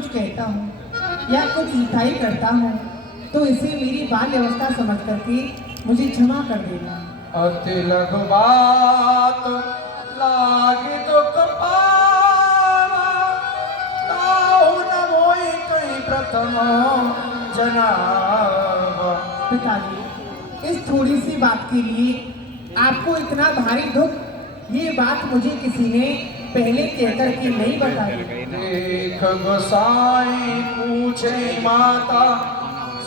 कुछ कहता हूँ या कुछ लिखाई करता हूँ तो इसे मेरी बाल अवस्था समझ करके मुझे क्षमा कर देना। अति लघु बात लागे दुख पावा, ताहु न मोहि कहीं प्रथम जनावा। पिताजी, इस थोड़ी सी बात के लिए आपको इतना भारी दुख, ये बात मुझे किसी ने पहले कहकर के नहीं बताई। देख गोसाई पूछे माता,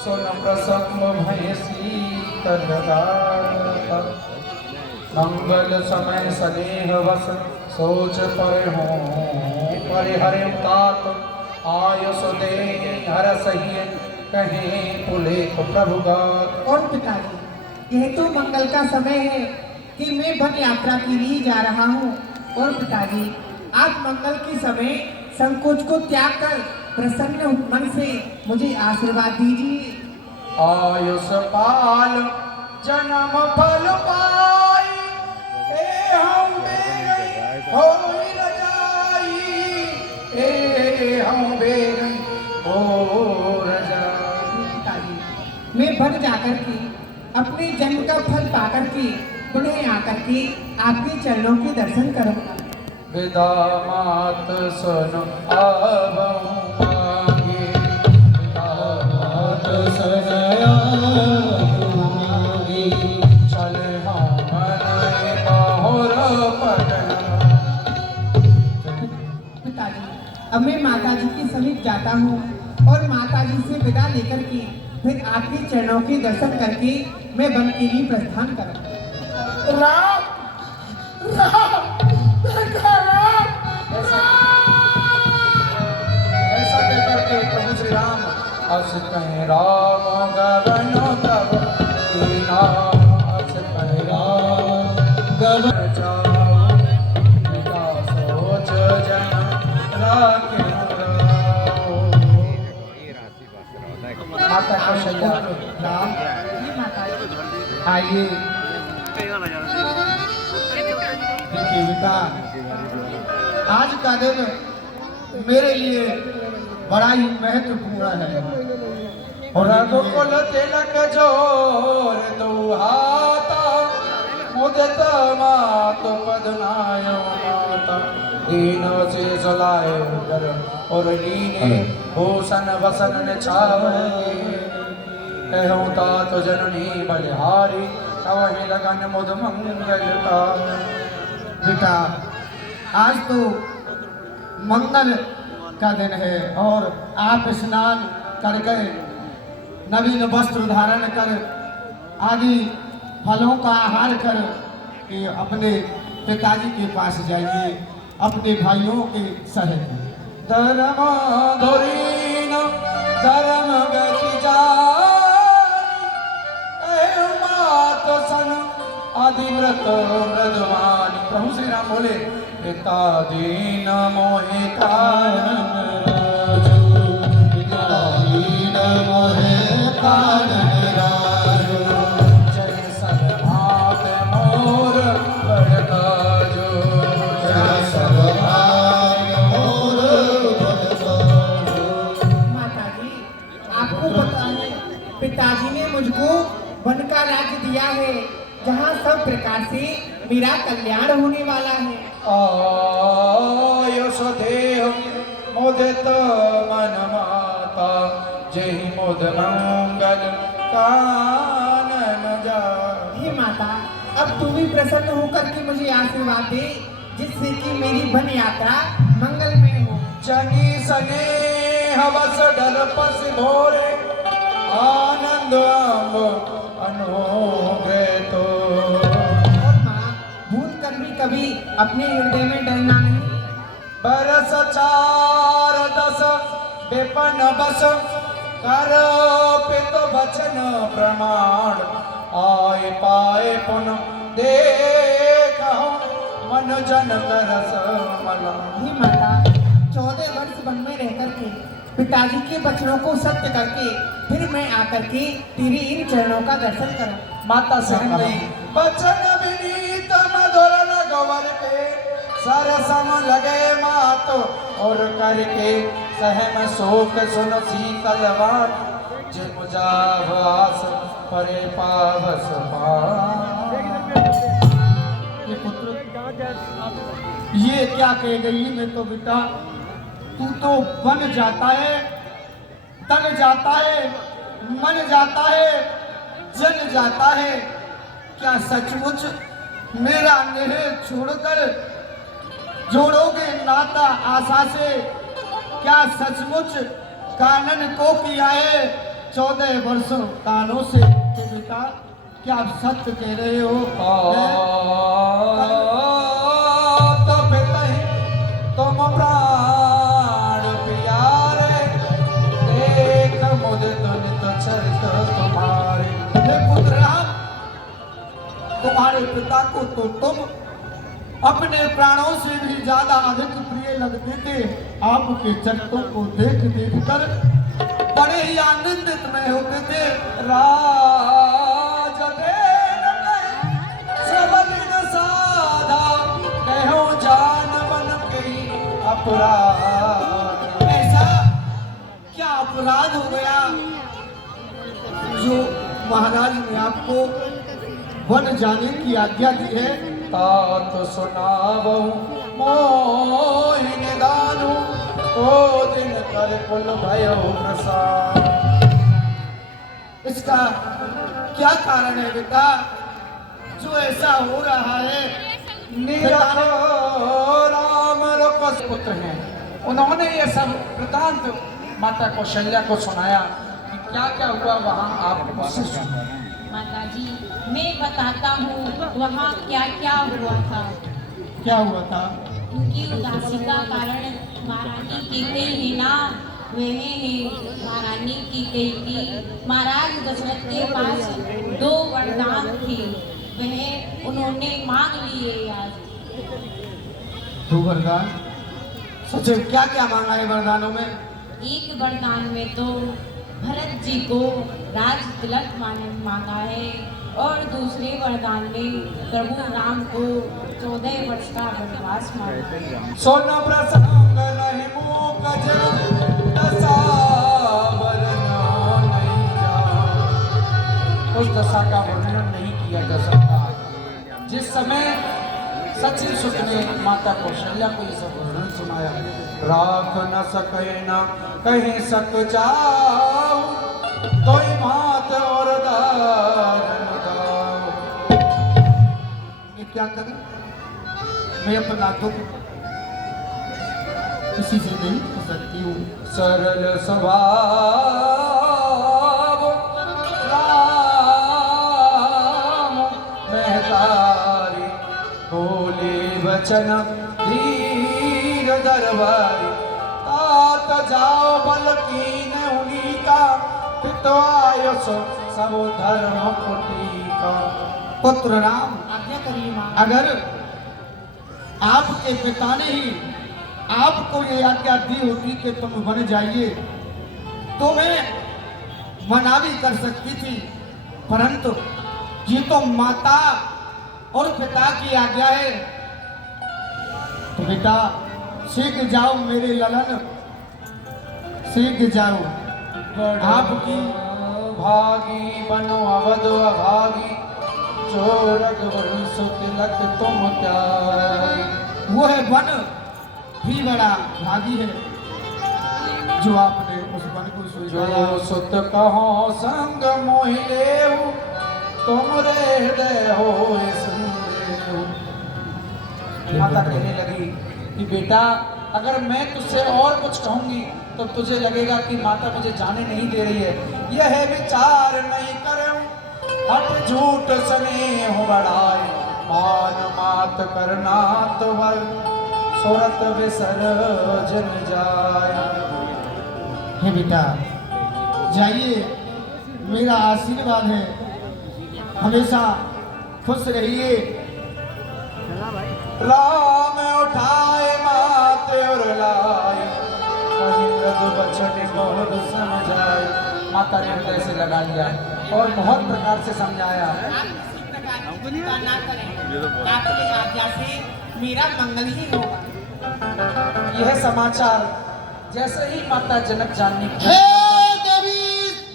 सुन प्रसंग भय शीतल दाता। मंगल समय स्नेह वस सोच पर हो, परिहरे तात आयुष दे हर सही कहे पुलेख प्रभु गात। और पिताजी, यह तो मंगल का समय है कि मैं वन यात्रा के लिए जा रहा हूँ। और पिताजी, आप मंगल के समय संकोच को त्याग कर प्रसन्न मन से मुझे आशीर्वाद दीजिए। आयुष पाल जन्म फल पाई, ए हम बेगई होई रजाई, ए हम बेगई हो रजाई। पिताजी, मैं वन जाकर के अपने जन्म का फल पाकर के पुनः आकर के आपके चरणों के दर्शन करूंगा। विदा मात सुन आवऊं मांगे, विदा मात सुन आवऊं मांगे। चले हम मनई बहुर पटन। पिताजी, अब मैं माता जी के समीप जाता हूँ और माता जी से विदा लेकर के फिर आपके चरणों के दर्शन करके मैं वन के लिए प्रस्थान करूँगा। राम राम राम, ऐसा कहकर के प्रभु श्री राम अस कहीं राम गगन तब कीना, अस कहीं राम गगन जाओ, बिना सोच जन राखे राओ। माता कौशल्या, राम ये माता जी, आइए। देखिए बेटा, आज का दिन मेरे लिए बड़ा ही महत्वपूर्ण है। और रघुकुल तिलक जोर दुहाता, मुदित मात पद नायो माता। दीन से जलाए कर और लीने भूषण वसन निछावे, कहूँ तात जननी बलिहारी, अवहि लगन मुद मंगल का। बेटा, आज तो मंगल का दिन है और आप स्नान कर गए, नवीन वस्त्र धारण कर आदि फलों का आहार कर के अपने पिताजी के पास जाइए, अपने भाइयों के सहित। धर्म धुरीन धर्म गति जानी, मात सन आदिव्रत मृदवानी। प्रभु श्री राम बोले, पिता दीन मोहि कारण राजू, पिता दीन मोहि कारण राजू। जय सद्भाव मोर बड़काजो, जय सद्भाव मोर बड़काजो। माता जी, आपको पता है पिताजी ने मुझको वन का राज्य दिया है जहाँ सब प्रकार से मेरा कल्याण होने वाला है। आयुष देह मुदित मन माता, जहि मुद मंगल कानन जा। हे माता, अब तू भी प्रसन्न होकर के मुझे आशीर्वाद दे, जिससे कि मेरी वन यात्रा मंगलमय हो। जनी स्नेह बस डर पस भोरे, आनंद अम्ब अनुग्रह तो। और माँ, भूल कर भी कभी अपने हृदय में डरना नहीं। बरस चार दस विपन बस, कर पित वचन प्रमाण। आय पाए पुन देखहु, मन जन करस मला। हे माता, 14 वर्ष वन में रह करके पिताजी के वचनों को सत्य करके फिर मैं आकर के तेरे इन चरणों का दर्शन करूं। माता से बचन विनीत मधुर लगवर पे, सरसम लगे मातो और करके सहम शोक सुन शीतलवान जिम जाव आस परे पावस ये पुत्र ये क्या कह गई मैं तो बेटा तू तो बन जाता है तन जाता है मन जाता है जन जाता है क्या सचमुच मेरा नेह छोड़कर जोड़ोगे नाता आशा से क्या सचमुच कानन को किया है 14 वर्षों कानों से कि बेटा क्या आप सत्य कह रहे हो तो पितहि तुम प्राण प्यारे देख मुदित नित चरित तुम्हारे। हे पुत्र राम तुम्हारे पिता को तो तुम अपने प्राणों से भी ज्यादा अधिक प्रिय लगते थे आपके चरित्रों को देख देख कर बड़े ही आनंदित में होते थे राज देन सब दिन साधा कहो जान बन गई अपराध। ऐसा क्या अपराध हो गया जो महाराज ने आपको वन जाने की आज्ञा दी है तात सुनावहु मोहि निदानु ओ दिन कर कुल भयो प्रसाद। इसका क्या कारण है बेटा जो ऐसा हो रहा है निरखो राम लोकस पुत्र हैं। उन्होंने ये सब वृतांत माता कौशल्या को सुनाया कि क्या क्या हुआ वहाँ आप मुझसे सुनो। माता जी मैं बताता हूँ वहाँ क्या क्या हुआ था। क्या हुआ था उनकी उदासी का कारण महारानी की गई है ना वह है महारानी की गई थी महाराज दशरथ के पास 2 वरदान थे वह उन्होंने मांग लिए आज। 2 वरदान सचिव क्या क्या मांगा है वरदानों में एक वरदान में तो भरत जी को राज तिलक मांगा है और दूसरे वरदान में प्रभु राम को 14 वर्ष का वनवास मांगा है। सुन प्रसंग नहीं मूक जन दशावर नहीं जान। उस दशा का वर्णन नहीं किया जा सकता जिस समय सचिव सुत ने माता कौशल्या को ये सब वर्णन सुनाया। राख न सके न कहीं सक जाओ कोई मात और दारन दाओ। मैं क्या करूं मैं अपना दुख किसी से नहीं कह सकती हूँ सरल स्वभाव राम महतारी बोले वचन धीर दरबारी तात जाओ बल कीन उन्हीं का पितवायो सब धर्म कुटी का। पुत्र राम आज्ञा करिए माँ। अगर आपके पिता ने ही आपको ये आज्ञा दी होती कि तुम बन जाइए तो मैं मना भी कर सकती थी परंतु ये तो माता और पिता की आज्ञा है तो बेटा सीख जाओ मेरे ललन सीख जाओ। आपकी भागी बनो अवध अभागी चोरग वंश तिलक तुम त्यागी। वो है वन भी बड़ा भागी है जो आपने उस वन को सुलझाया। जो सुत कहो संग मोहि लेऊ तुम रे हृदय हो संदेहु। माता कहने लगी कि बेटा अगर मैं तुझसे और कुछ कहूंगी तो तुझे लगेगा कि माता मुझे जाने नहीं दे रही है। यह विचार नहीं करूं हट झूठ स्नेह बढ़ाए मान मात करना तो वर सुरत विसर्जन जाए। हे बेटा जाइए मेरा आशीर्वाद है हमेशा खुश रहिए। राम उठाए माते और लाए कहीं मृदु बचन बहुत समझाए। माता ने हृदय से लगा लिया और बहुत प्रकार से समझाया। आप किसी प्रकार की चिंता ना करें आपकी आज्ञा से मेरा मंगल ही होगा। यह समाचार जैसे ही माता जनक जाननी हे देवी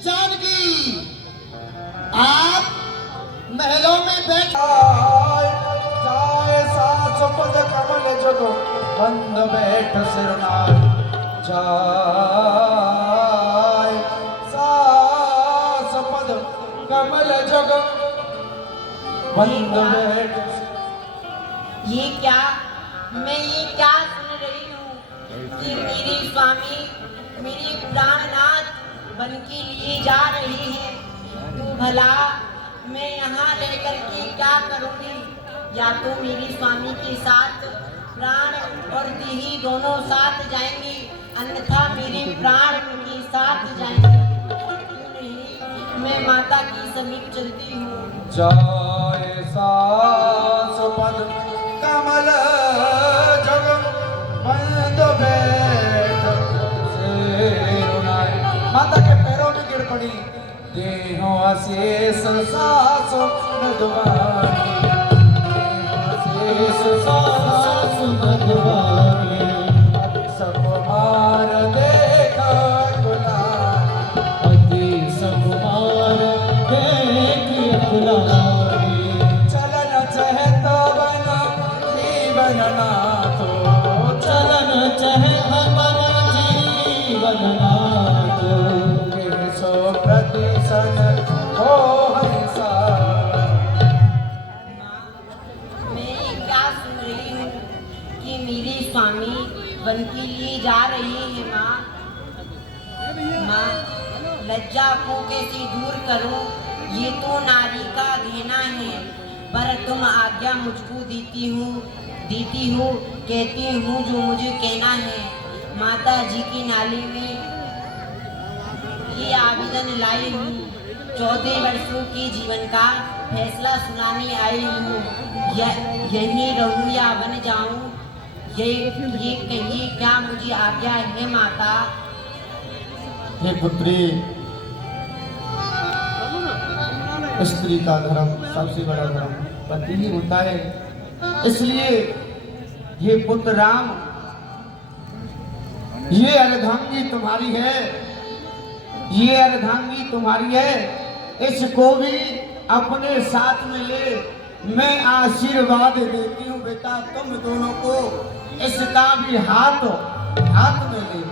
जानकी, आप महलों में बैठ जाए सास पद कमल जग बंद बैठ सिरनार जाए सास पद कमल जग बंद बैठ। ये क्या, मैं ये क्या सुन रही हूँ कि मेरे स्वामी मेरे प्राणनाथ बन के लिए जा रही है। तो भला मैं यहाँ रह कर के क्या करूँगी? या तो मेरे स्वामी के साथ प्राण और देही दोनों साथ जाएंगे, अन्यथा मेरे प्राण उनके साथ जाएंगे। क्यों नहीं, मैं माता की समीप चलती हूँ। जाए सास पद कमल जग बंद बैठ सिरुनाए। माता के पैरों में गिर पड़ी, देहो अशेष सास मधुबानी, देहो अशेष सास मधुबानी। सब मार देखा गुलाम, अति सब मार देख गुलामी। चलन चहत बन जीवन नाथो, चलन चहत बन जीवन नाथो। सो प्रतिसन हो हंसा। मैं ये क्या सुन रही हूँ कि मेरे स्वामी वन के लिए जा रही है। माँ, लज्जा को कैसे दूर करूँ? ये तो नारी का गहना है, पर तुम आज्ञा मुझको देती हो, कहती हूँ जो मुझे कहना है। माता जी की नाली में ये आवेदन लाई हूँ, 14 वर्षों के जीवन का फैसला सुनाने आई हूँ। यहीं रहूँ या बन जाऊँ, ये कहिए क्या मुझे आज्ञा है माता? हे पुत्री, स्त्री का धर्म सबसे बड़ा धर्म पति ही होता है। इसलिए ये पुत्र राम, ये अर्धांगी तुम्हारी है, ये अर्धांगी तुम्हारी है। इसको भी अपने साथ में ले, मैं आशीर्वाद देती हूँ बेटा तुम दोनों को। इसका भी हाथ में ले।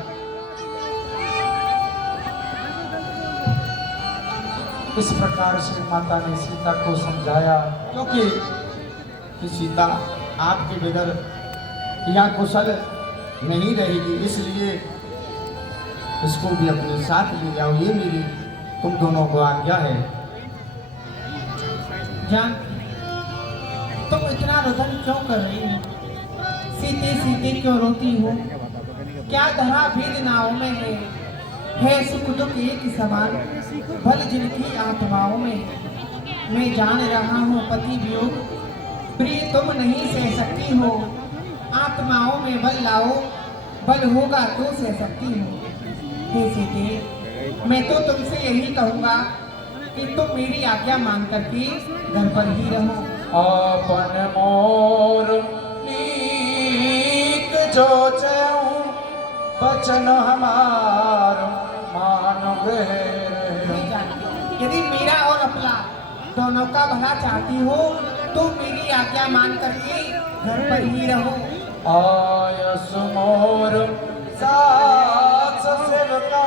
इस प्रकार से माता ने सीता को समझाया, क्योंकि सीता आपके बगैर यहाँ कुशल नहीं रहेगी, इसलिए इसको भी अपने साथ ले जाओ। ये मेरी तुम दोनों को आज्ञा है। जान, तुम इतना रुदन क्यों कर रही हो? सीते सीते क्यों रोती हो? क्या धरा भेद नाव में है सुख दुख एक समान, भल जिनकी आत्माओं में है। मैं जान रहा हूँ पति वियोग प्रिय तुम नहीं सह सकती हो। आत्माओं में बल लाओ, बल होगा तो सह सकती हो। हे सीते, मैं तो तुमसे यही कहूँगा कि तुम मेरी आज्ञा मान करके घर पर ही रहो। अपन मोर नीक जो चहूँ, बचन हमार मान गए। यदि मेरा और अपना दोनों का भला चाहती हो तो मेरी आज्ञा मान करके घर पर ही रहो। आयस मोर सास सेवका